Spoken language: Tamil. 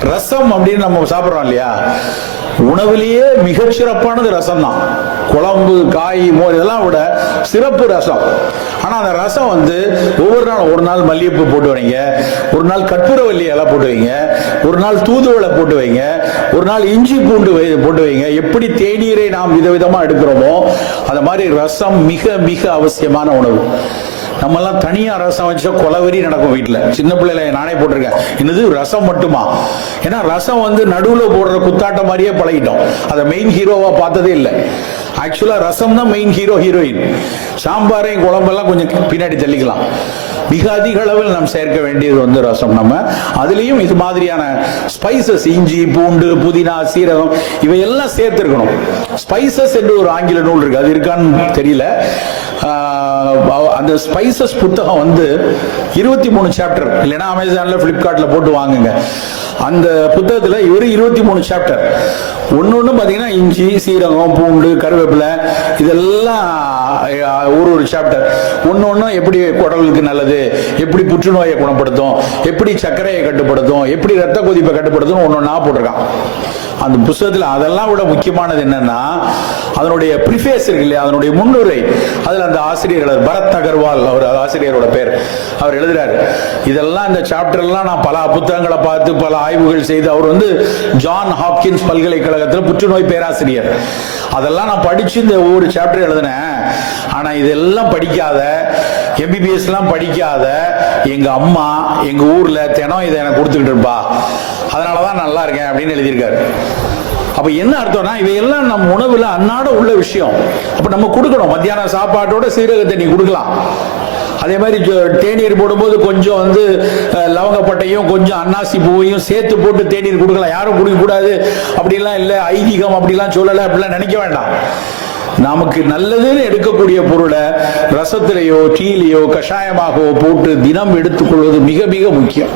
ரசம் அப்படின்னு நம்ம சாப்பிட்றோம் இல்லையா? உணவுலேயே மிகச்சிறப்பானது ரசம் தான் குழம்பு காய் மோர் இதெல்லாம் விட சிறப்பு ரசம். ஆனால் அந்த ரசம் வந்து ஒவ்வொரு நாள் ஒரு நாள் மல்லிகைப்பூ போட்டு வைங்க. ஒரு நாள் கற்பூரவல்லி இலை போட்டு வைங்க. ஒரு நாள் தூதுவளை போட்டு வைங்க. ஒரு நாள் இஞ்சி பூண்டு வை- போட்டு வைங்க. எப்படி தேநீரை நாம் விதவிதமாக எடுக்கிறோமோ அந்த மாதிரி ரசம் மிக மிக அவசியமான உணவு. நம்மெல்லாம் தனியா ரசம் வச்சா கொலவெறி நடக்கும் வீட்டுல சின்ன பிள்ளைல நானே போட்டிருக்கேன். என்னது ரசம் மட்டுமா? ஏன்னா ரசம் வந்து நடுவுல போடுற குத்தாட்டம் மாதிரியே பழகிட்டோம். அதை மெயின் ஹீரோவா பார்த்ததே இல்லை. ஆக்சுவலா ரசம் தான் மெயின் ஹீரோ ஹீரோயின் சாம்பாரையும் குழம்பெல்லாம் கொஞ்சம் பின்னாடி தள்ளிக்கலாம். மிக அதிக அளவில் நாம் சேர்க்க வேண்டியது வந்து ரசம். நம்ம அதுலேயும் இது மாதிரியான ஸ்பைசஸ் இஞ்சி பூண்டு புதினா சீரகம் இவையெல்லாம் சேர்த்துருக்கணும். ஸ்பைசஸ் என்று ஒரு ஆங்கில நூல் இருக்கு. அது இருக்கான்னு தெரியல. அந்த ஸ்பைசஸ் புத்தகம் வந்து இருபத்தி மூணு சாப்டர் இல்லைன்னா அமேசான்ல பிளிப்கார்ட்ல போட்டு வாங்குங்க. அந்த புத்தகத்தில் இவர் இருபத்தி மூணு சாப்டர் ஒன்னு ஒண்ணு பாத்தீங்கன்னா இஞ்சி சீரகம் பூண்டு கருவேப்பிலை இதெல்லாம் ஒரு ஒரு சாப்டர் ஒன்னு ஒண்ணு எப்படி குடலுக்கு நல்லது எப்படி புற்றுநோயை குணப்படுத்தும் எப்படி சர்க்கரையை கட்டுப்படுத்தும் எப்படி ரத்த கொதிப்பை கட்டுப்படுத்தும் ஒன்னு ஒண்ணா போட்டிருக்கான். அந்த புஸ்தகத்துல அதெல்லாம் விட முக்கியமானது என்னன்னா அதனுடைய ப்ரிஃபேஸ் இருக்கு இல்லையா அதனுடைய முன்னுரை. அதுல அந்த ஆசிரியர் பரத் அகர்வால் அவர் ஆசிரியரோட பேர். அவர் எழுதுறாரு இதெல்லாம் இந்த சாப்டர் எல்லாம் நான் பல புத்தகங்களை பார்த்து பல ஆய்வுகள் செய்து அவர் வந்து ஜான் ஹாப்கின்ஸ் பல்கலைக்கழக பல்கலைக்கழகத்தில் புற்றுநோய் பேராசிரியர். அதெல்லாம் நான் படிச்சு இந்த ஒவ்வொரு சாப்டர் எழுதினேன். ஆனா இதெல்லாம் படிக்காத எம்பிபிஎஸ் எல்லாம் படிக்காத எங்க அம்மா எங்க ஊர்ல தினம் இதை எனக்கு கொடுத்துக்கிட்டு இருப்பா. அதனாலதான் நல்லா இருக்கேன் அப்படின்னு எழுதியிருக்காரு. அப்ப என்ன அர்த்தம்னா இவையெல்லாம் நம்ம உணவுல அன்னாட உள்ள விஷயம். அப்ப நம்ம கொடுக்கணும். மத்தியான சாப்பாட்டோட சீரக தண்ணி கொடுக்கலாம். அதே மாதிரி தேநீர் போடும்போது கொஞ்சம் வந்து லவங்கப்பட்டையும் கொஞ்சம் அன்னாசி பூவையும் சேர்த்து போட்டு தேநீர் கொடுக்கலாம். யாரும் கொடுக்கக்கூடாது. அப்படிலாம் இல்லை. ஐதீகம் அப்படிலாம் சொல்லலை. அப்படிலாம் நினைக்க வேண்டாம். நமக்கு நல்லதுன்னு எடுக்கக்கூடிய பொருளை ரசத்திலேயோ டீலையோ கஷாயமாகவோ போட்டு தினம் எடுத்துக்கொள்வது மிக மிக முக்கியம்.